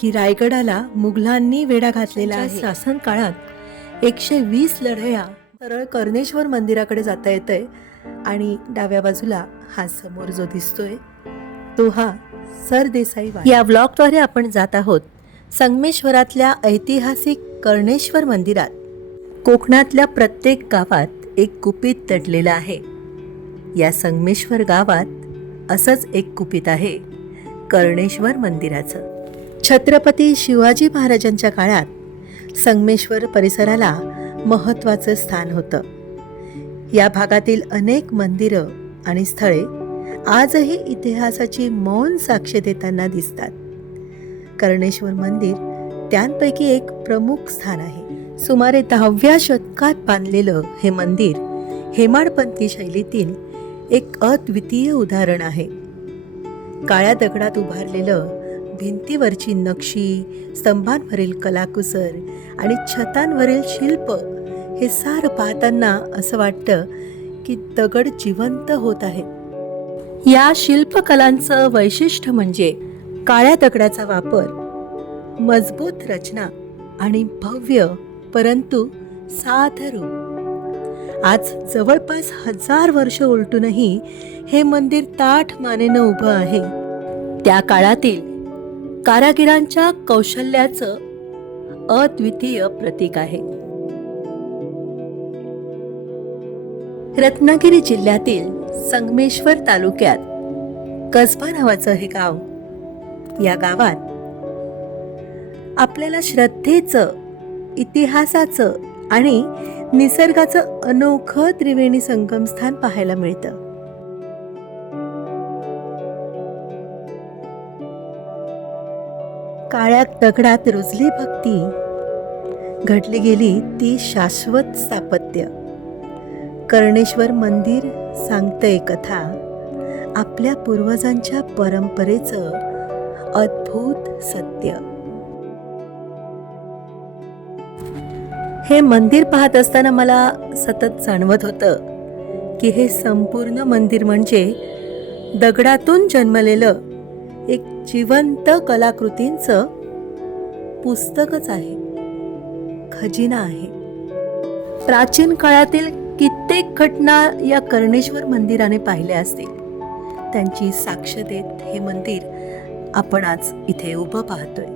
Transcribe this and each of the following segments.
की रायगडाला मुघलांनी वेढा घातलेला आहे. शासन काळात एकशे वीस लढया सरळ कर्णेश्वर मंदिराकडे जाता येतंय आणि डाव्या बाजूला हा समोर जो दिसतोय तो हा सरदेसाई. या ब्लॉगद्वारे आपण जात आहोत संगमेश्वरातल्या ऐतिहासिक कर्णेश्वर मंदिरात. कोकणातल्या प्रत्येक गावात एक कुपीत दडलेलं आहे. या संगमेश्वर गावात असंच एक कुपीत आहे कर्णेश्वर मंदिराचं. छत्रपती शिवाजी महाराजांच्या काळात संगमेश्वर परिसराला महत्त्वाचं स्थान होतं. या भागातील अनेक मंदिरं आणि स्थळे आजही इतिहासाची मौन साक्ष देताना दिसतात. कर्णेश्वर मंदिर त्यांपैकी एक प्रमुख स्थान आहे. सुमारे दहाव्या शतकात बांधलेलं हे मंदिर हेमाडपंथी शैलीतील एक अद्वितीय उदाहरण आहे. काळ्या दगडात उभारलेलं भिंतीवरची नक्षी स्तंभांवरील कलाकुसर आणि छतांवरील शिल्प हे सारं पाहताना असं वाटतं की दगड जिवंत होत आहेत. या शिल्पकलांचं वैशिष्ट्य म्हणजे काळ्या दगडाचा वापर मजबूत रचना आणि भव्य परंतु साध रूप. आज जवळपास हजार वर्ष उलटूनही हे मंदिर ताठ मानेनं उभं आहे. त्या काळातील कारागिरांच्या कौशल्याचं अद्वितीय प्रतीक आहे. रत्नागिरी जिल्ह्यातील संगमेश्वर तालुक्यात कसबा नावाचं हे गाव या गावात आपल्याला श्रद्धेचं इतिहासाचं आणि निसर्गाचं अनोखं त्रिवेणी संगमस्थान पाहायला मिळतं. काळ्या दगडात रुजली भक्ती. घडली गेली ती शाश्वत स्थापत्य कर्णेश्वर मंदिर सांगतंय कथा. आपल्या पूर्वजांच्या परंपरेचं अद्भुत सत्य. हे मंदिर पाहत असताना मला सतत जाणवत होतं की हे संपूर्ण मंदिर म्हणजे दगडातून जन्मलेलं एक जिवंत कलाकृतींचं पुस्तकच आहे. खजिना आहे. प्राचीन काळातील कित्येक घटना या कर्णेश्वर मंदिराने पाहिल्या असतील. त्यांची साक्ष देत हे मंदिर आपण आज इथे उभं पाहतोय.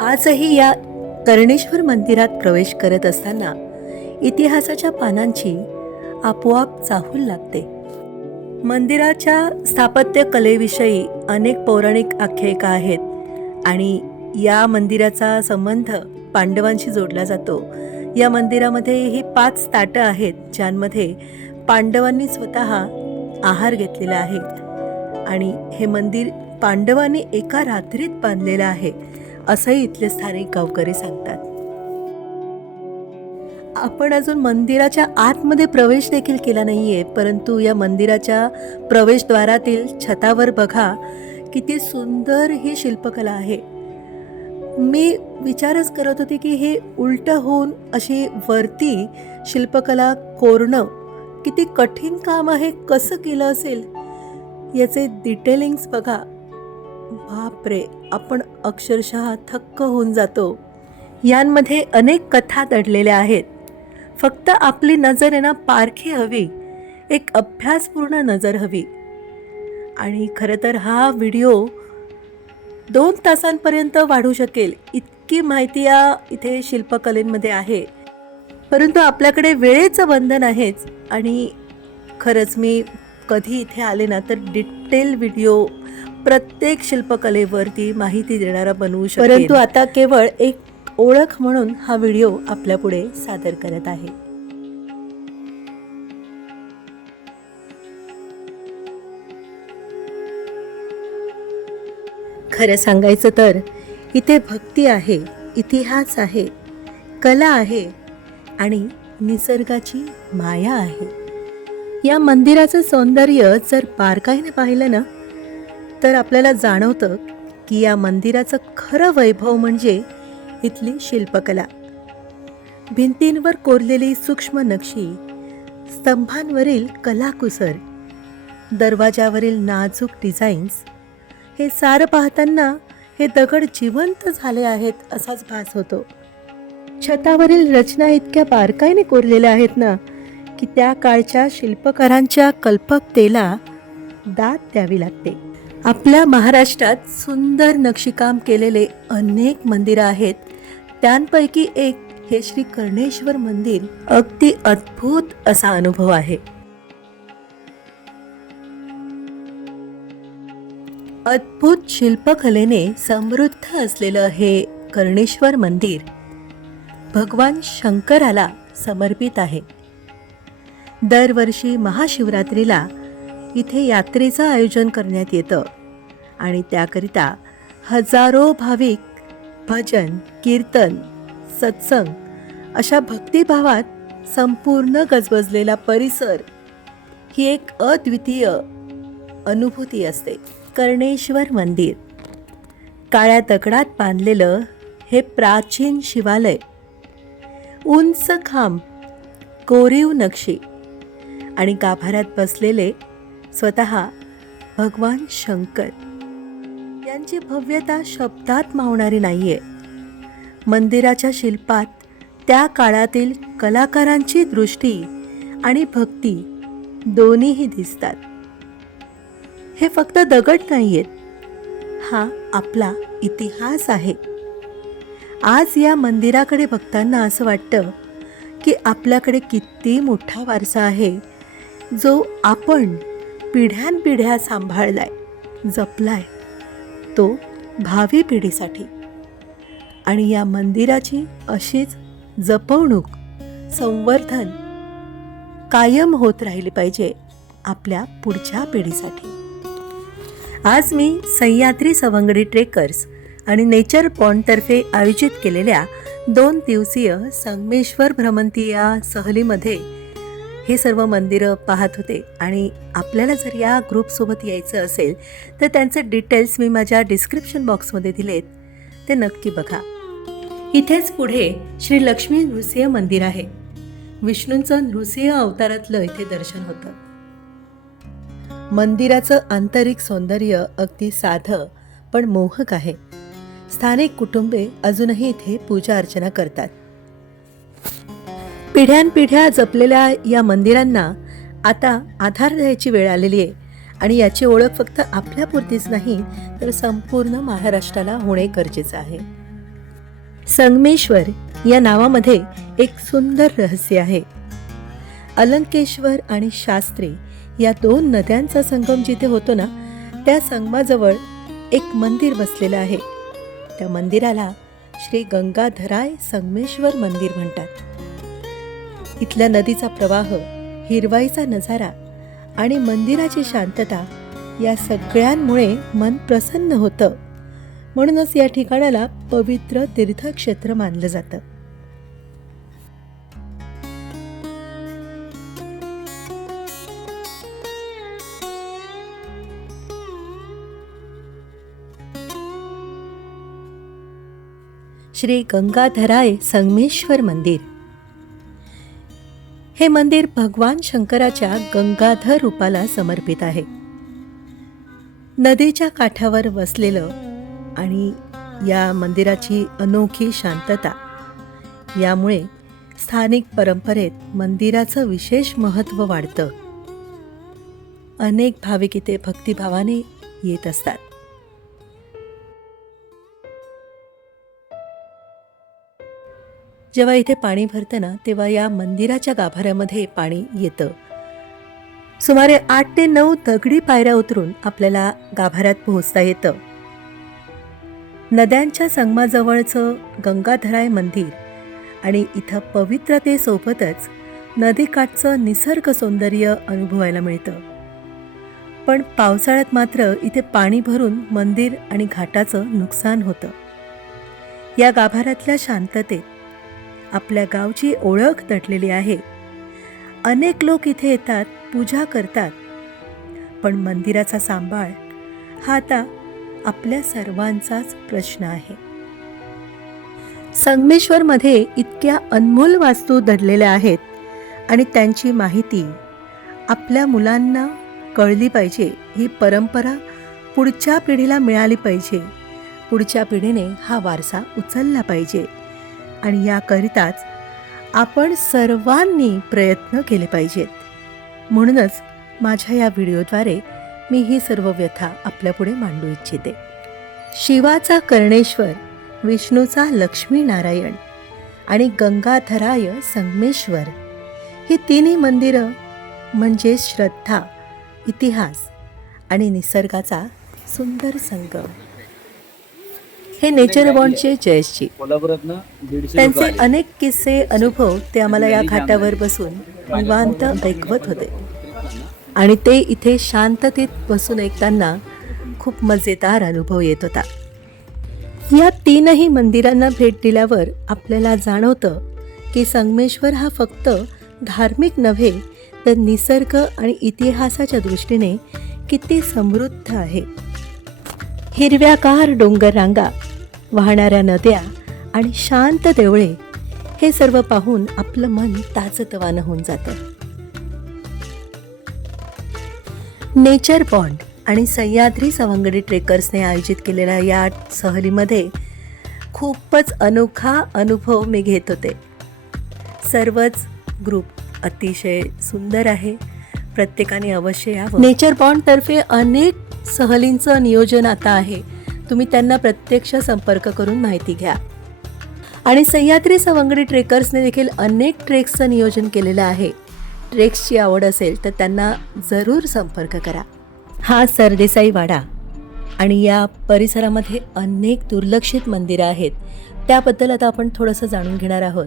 आजही या कर्णेश्वर मंदिरात प्रवेश करत असताना इतिहासाच्या पानांची आपोआप चाहूल लागते. मंदिराच्या स्थापत्यकलेविषयी अनेक पौराणिक आख्यायिका आहेत आणि या मंदिराचा संबंध पांडवांशी जोडला जातो. या मंदिरामध्ये ही पाच ताटं आहेत ज्यांमध्ये पांडवांनी स्वतः आहार घेतलेला आहे. आणि हे मंदिर पांडवांनी एका रात्रीत बांधलेलं आहे असंही इथले स्थानिक गावकरी सांगतात. आपण अजून मंदिराच्या आतमध्ये प्रवेश देखील केला आहे परंतु या मंदिराच्या प्रवेशद्वारातील छतावर बघा किती सुंदर ही शिल्पकला आहे. मी विचारच करत होते की हे उलटं होऊन अशी वरती शिल्पकला कोरणं किती कठीण काम आहे कसं केलं असेल? याचे डिटेलिंग्स बघा. बापरे आपण अक्षरशः थक्क होऊन जातो. यांमध्ये अनेक कथा दडलेल्या आहेत. फक्त आपली नजर आहे ना पारखी हवी. एक अभ्यासपूर्ण नजर हवी. आणि खरं तर हा व्हिडिओ दोन तासांपर्यंत वाढू शकेल. इतकी माहिती या इथे शिल्पकलेमध्ये आहे. परंतु आपल्याकडे वेळेचं बंधन आहेच. आणि खरंच मी कधी इथे आले ना तर डिटेल व्हिडिओ प्रत्येक शिल्पकलेवरती माहिती देणारा बनवू शकतो परंतु आता केवळ एक ओळख म्हणून हा व्हिडिओ आपल्यापुढे सादर करत आहे. खरं सांगायचं तर इथे भक्ती आहे इतिहास आहे कला आहे आणि निसर्गाची माया आहे. या मंदिराचं सौंदर्य जर बारकाईने पाहिलं ना तर आपल्याला जाणवतं की या मंदिराचं खरं वैभव म्हणजे इथली शिल्पकला. भिंतींवर कोरलेली सूक्ष्म नक्षी स्तंभांवरील कलाकुसर दरवाजावरील नाजूक डिझाईन्स हे सारं पाहताना हे दगड जिवंत झाले आहेत असाच भास होतो. छतावरील रचना इतक्या बारकाईने कोरलेल्या आहेत ना की त्या काळच्या शिल्पकारांच्या कल्पकतेला दाद द्यावी लागते. आपल्या महाराष्ट्रात सुंदर नक्षीकाम केलेले अनेक मंदिरं आहेत त्यांपैकी एक हे श्री कर्णेश्वर मंदिर अगदी अद्भुत असा अनुभव आहे. अद्भुत शिल्पकलेने समृद्ध असलेलं हे कर्णेश्वर मंदिर भगवान शंकराला समर्पित आहे. दरवर्षी महाशिवरात्रीला इथे यात्रेचं आयोजन करण्यात येतं आणि त्याकरिता हजारो भाविक भजन कीर्तन सत्संग अशा भक्तिभावात संपूर्ण गजबजलेला परिसर ही एक अद्वितीय अनुभूती असते. कर्णेश्वर मंदिर. काळ्या दगडात बांधलेलं हे प्राचीन शिवालय. उंच खांब कोरीव नक्षी आणि गाभाऱ्यात बसलेले स्वतः भगवान शंकर. यांची भव्यता शब्दात मावणारी नाहीये. मंदिराच्या शिल्पात त्या काळातील कलाकारांची दृष्टी आणि भक्ती दोन्हीही दिसतात. हे फक्त दगड नाहीयेत. हा आपला इतिहास आहे. आज या मंदिराकडे बघताना असं वाटतं की आपल्याकडे किती मोठा वारसा आहे जो आपण पिढ्यानपिढ्या सांभाळलाय जपलाय. तो भावी पिढीसाठी. आणि या मंदिराची अशीच जपवणूक संवर्धन कायम होत राहिली पाहिजे आपल्या पुढच्या पिढीसाठी. आज मी सह्याद्री सवंगडी ट्रेकर्स आणि नेचर पॉन्डतर्फे आयोजित केलेल्या दोन दिवसीय संगमेश्वर भ्रमंती या सहलीमध्ये हे सर्व मंदिरं पाहत होते. आणि आपल्याला जर या ग्रुपसोबत यायचं असेल तर त्यांचे डिटेल्स मी माझ्या डिस्क्रिप्शन बॉक्समध्ये दिलेत. ते नक्की बघा. इथेच पुढे श्री लक्ष्मी नृसिंह मंदिर आहे. विष्णूंचं नृसिंह अवतारातलं इथे दर्शन होतं. मंदिराचं आंतरिक सौंदर्य अगदी साधं पण मोहक आहे. स्थानिक कुटुंबे अजूनही इथे पूजा अर्चना करतात. पिढ्यानपिढ्या जपलेल्या या मंदिरांना आता आधार द्यायची वेळ आलेली आहे. आणि याची ओळख फक्त आपल्यापुरतीच नाही तर संपूर्ण महाराष्ट्राला होणे गरजेचं आहे. संगमेश्वर या नावामध्ये एक सुंदर रहस्य आहे. अलंकेश्वर आणि शास्त्री या दोन नद्यांचा संगम जिथे होतो ना त्या संगमाजवळ एक मंदिर बसलेलं आहे. त्या मंदिराला श्री गंगाधराय संगमेश्वर मंदिर म्हणतात. इथल्या नदीचा प्रवाह हिरवाईचा नजारा आणि मंदिराची शांतता या सगळ्यांमुळे मन प्रसन्न होतं. म्हणूनच या ठिकाणाला पवित्र तीर्थक्षेत्र मानलं जातं. श्री गंगाधराय संगमेश्वर मंदिर. हे मंदिर भगवान शंकराच्या गंगाधर रूपाला समर्पित आहे. नदीच्या काठावर वसलेलं आणि या मंदिराची अनोखी शांतता यामुळे स्थानिक परंपरेत मंदिराचं विशेष महत्त्व वाढतं. अनेक भाविक इथे भक्तिभावाने येत असतात. जेव्हा इथे पाणी भरतं ना तेव्हा या मंदिराच्या गाभाऱ्यामध्ये पाणी येतं. सुमारे आठ ते नऊ दगडी पायऱ्या उतरून आपल्याला गाभाऱ्यात पोहोचता येतं. नद्यांच्या संगमाजवळचं गंगाधराय मंदिर आणि इथं पवित्रतेसोबतच नदीकाठचं निसर्ग सौंदर्य अनुभवायला मिळतं. पण पावसाळ्यात मात्र इथे पाणी भरून मंदिर आणि घाटाचं नुकसान होतं. या गाभाऱ्यातल्या शांततेत आपल्या गावची ओळख दडलेली आहे. अनेक लोक इथे येतात पूजा करतात. पण मंदिराचा सांभाळ हा आता आपल्या सर्वांचाच प्रश्न आहे. संगमेश्वरमध्ये इतक्या अनमोल वास्तू दडलेल्या आहेत आणि त्यांची माहिती आपल्या मुलांना कळली पाहिजे. ही परंपरा पुढच्या पिढीला मिळाली पाहिजे. पुढच्या पिढीने हा वारसा उचलला पाहिजे. आणि याकरिताच आपण सर्वांनी प्रयत्न केले पाहिजेत. म्हणूनच माझ्या या व्हिडिओद्वारे मी ही सर्व व्यथा आपल्यापुढे मांडू इच्छिते. शिवाचा कर्णेश्वर विष्णूचा लक्ष्मीनारायण आणि गंगाधराय संगमेश्वर ही तिन्ही मंदिरं म्हणजे श्रद्धा इतिहास आणि निसर्गाचा सुंदर संगम. हे नेचर बॉन्डचे जयश्री. त्यांचे. अनेक किस्से अनुभव ते आम्हाला या घाटावर बसून निवांत ऐकवत होते. आणि ते इथे शांततेत बसून ऐकताना खूप मजेदार अनुभव येत होता. या तीनही मंदिरांना भेट दिल्यावर आपल्याला जाणवतं की संगमेश्वर हा फक्त धार्मिक नव्हे तर निसर्ग आणि इतिहासाच्या दृष्टीने किती समृद्ध आहे. हिरव्याकार डोंगर रांगा वाहणाऱ्या नद्या आणि शांत देवळे हे सर्व पाहून आपलं मन ताजतवानं होऊन जातं. नेचर बॉन्ड आणि सह्याद्री सवंगडी ट्रेकर्सने आयोजित केलेल्या या सहलीमध्ये खूपच अनोखा अनुभव मी घेत होते. सर्वच ग्रुप अतिशय सुंदर आहे. प्रत्येकाने अवश्य यावं. नेचर बॉन्डतर्फे अनेक सहलींचं नियोजन आता आहे. तुम्ही त्यांना प्रत्यक्ष संपर्क करून माहिती घ्या. आणि सह्याद्री सवंगडी ट्रेकर्सने देखील अनेक ट्रेक्सचं नियोजन केलेलं आहे. ट्रेक्सची आवड असेल तर त्यांना जरूर संपर्क करा. हा सरदेसाई वाडा आणि या परिसरामध्ये अनेक दुर्लक्षित मंदिरं आहेत. त्याबद्दल आता आपण थोडंसं जाणून घेणार आहोत.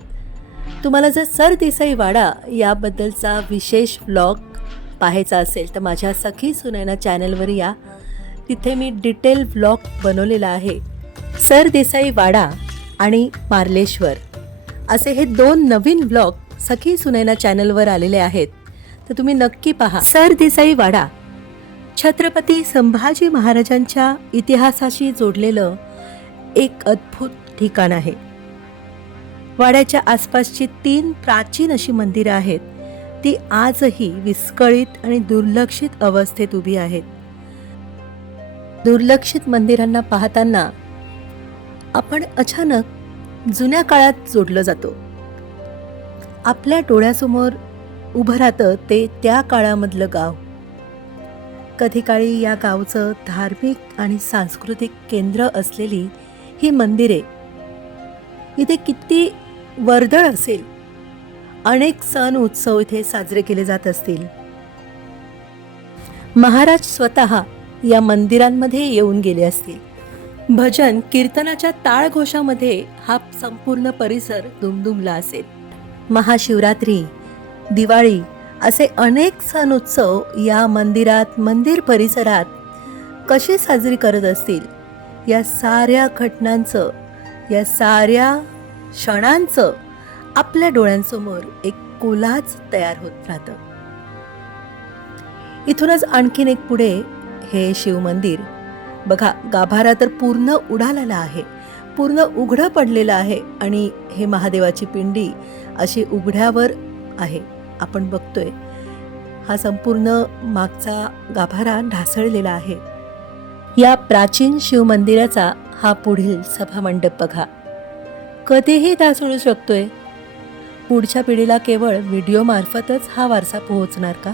तुम्हाला जर सरदेसाई वाडा याबद्दलचा विशेष ब्लॉग पाहायचा असेल तर माझ्या सखी सुनैना चॅनलवर या. तिथे मी डिटेल व्लॉग बनवलेला आहे. सरदेसाई वाडा आणि मार्लेश्वर. असे हे दोन नवीन ब्लॉग सखी सुनैना चॅनलवर आलेले आहेत. तर तुम्ही नक्की पहा. सरदेसाई वाडा छत्रपती संभाजी महाराजांच्या इतिहासाशी जोडलेलं एक अद्भुत ठिकाण आहे. वाड्याच्या आसपासची तीन प्राचीन अशी मंदिरं आहेत. ती आजही विस्कळीत आणि दुर्लक्षित अवस्थेत उभी आहेत. दुर्लक्षित मंदिरांना पाहताना आपण अचानक जुन्या काळात जोडलं जातो. आपल्या डोळ्यासमोर उभं राहतं ते त्या काळामधलं गाव. कधी काळी या गावचं धार्मिक आणि सांस्कृतिक केंद्र असलेली ही मंदिरे इथे किती वर्दळ असेल. अनेक सण उत्सव इथे साजरे केले जात असतील. महाराज स्वतः या मंदिरांमध्ये येऊन गेले असतील. भजन कीर्तनाच्या ताळघोषामध्ये हा संपूर्ण परिसर दुमदुमला असेल. महाशिवरात्री दिवाळी असे अनेक सण उत्सव या मंदिरात मंदिर परिसरात कसे साजरी करत असतील? या साऱ्या घटनांचं या साऱ्या क्षणांचं आपल्या डोळ्यांसमोर एक कोलाज तयार होत राहतं. इथूनच आणखीन एक पुढे हे शिवमंदिर बघा गाभारा तर पूर्ण उडालेला आहे. पूर्ण उघडं पडलेलं आहे आणि हे महादेवाची पिंडी अशी उघड्यावर आहे. आपण बघतोय. हा संपूर्ण मागचा गाभारा ढासळलेला आहे. या प्राचीन शिवमंदिराचा हा पुढील सभामंडप बघा. कधीही ढासळू शकतोय. पुढच्या पिढीला केवळ व्हिडिओमार्फतच हा वारसा पोहोचणार का?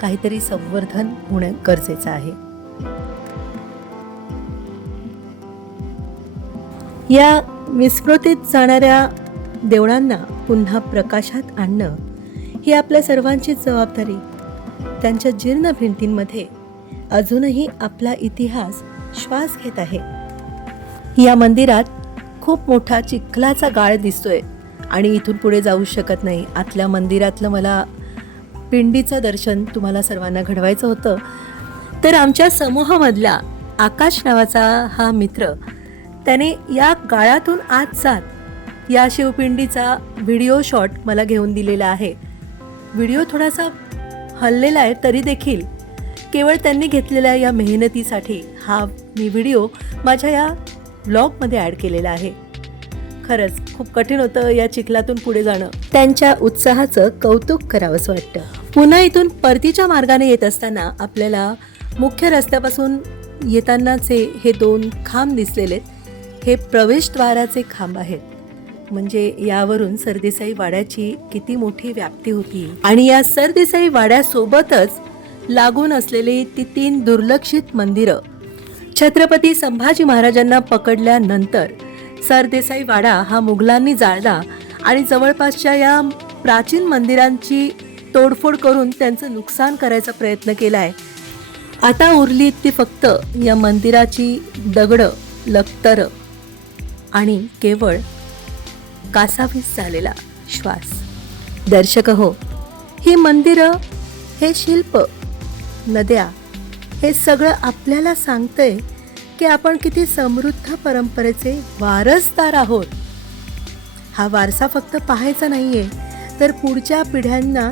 काहीतरी संवर्धन होणं गरजेचं आहे. या विस्मृतीत जाणाऱ्या देवळांना पुन्हा प्रकाशात आणणं ही आपल्या सर्वांचीच जबाबदारी. त्यांच्या जीर्ण भिंतींमध्ये अजूनही आपला इतिहास श्वास घेत आहे. या मंदिरात खूप मोठा चिखलाचा गाळ दिसतोय आणि इथून पुढे जाऊ शकत नाही. आतल्या मंदिरातलं मला पिंडीचं दर्शन तुम्हाला सर्वांना घडवायचं होतं. तर आमच्या समूहामधला आकाश नावाचा हा मित्र त्याने या गाळातून आत जात या शिवपिंडीचा व्हिडिओ शॉट मला घेऊन दिलेला आहे. व्हिडिओ थोडासा हललेला आहे तरी देखील. केवळ त्यांनी घेतलेल्या या मेहनतीसाठी हा मी व्हिडिओ माझ्या या ब्लॉगमध्ये ॲड केलेला आहे. खरंच खूप कठीण होतं या चिखलातून पुढे जाणं. त्यांच्या उत्साहाचं कौतुक करावंसं वाटतं. पुन्हा इथून परतीच्या मार्गाने येत असताना आपल्याला मुख्य रस्त्यापासून येतानाचे हे दोन खांब दिसलेले हे प्रवेशद्वाराचे खांब आहेत. म्हणजे यावरून सरदेसाई वाड्याची किती मोठी व्याप्ती होती. आणि या सरदेसाई वाड्यासोबतच लागून असलेली ती तीन दुर्लक्षित मंदिरं. छत्रपती संभाजी महाराजांना पकडल्यानंतर सरदेसाई वाडा हा मुघलांनी जाळला आणि जवळपासच्या या प्राचीन मंदिरांची तोडफोड करून त्यांचं नुकसान करायचा प्रयत्न केला आहे आता उरली ती फक्त या मंदिराची दगडं लखतरं आणि केवळ कासावीस झालेला श्वास. दर्शक हो ही मंदिरं हे शिल्प नद्या हे सगळं आपल्याला सांगतंय की आपण किती समृद्ध परंपरेचे वारसदार आहोत. हा वारसा फक्त पाहायचा नाहीये तर पुढच्या पिढ्यांना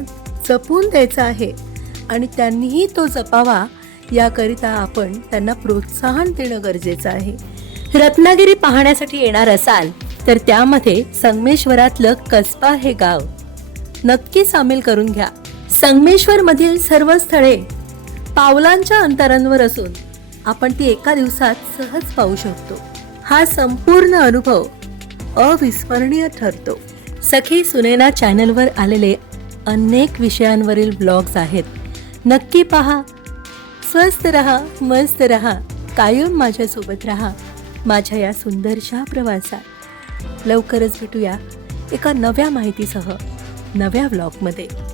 जपून द्यायचा आहे आणि त्यांनीही तो जपावा याकरिता आपण त्यांना प्रोत्साहन देणं गरजेचं आहे. रत्नागिरी पाहण्यासाठी येणार असाल तर त्यामध्ये संगमेश्वरातलं कसबा हे गाव. नक्की सामील करून घ्या. संगमेश्वर मधील सर्व स्थळे पावलांच्या अंतरांवर असून आपण ती एका दिवसात सहज पाहू शकतो. हा संपूर्ण अनुभव अविस्मरणीय ठरतो. सखी सुनेना चॅनलवर आलेले अनेक विषयांवरील ब्लॉग्स आहेत. नक्की पहा. स्वस्त रहा मस्त रहा कायम माझ्यासोबत रहा माझ्या या सुंदरशा प्रवासात. लवकरच भेटूया एका नव्या माहितीसह नव्या ब्लॉगमध्ये.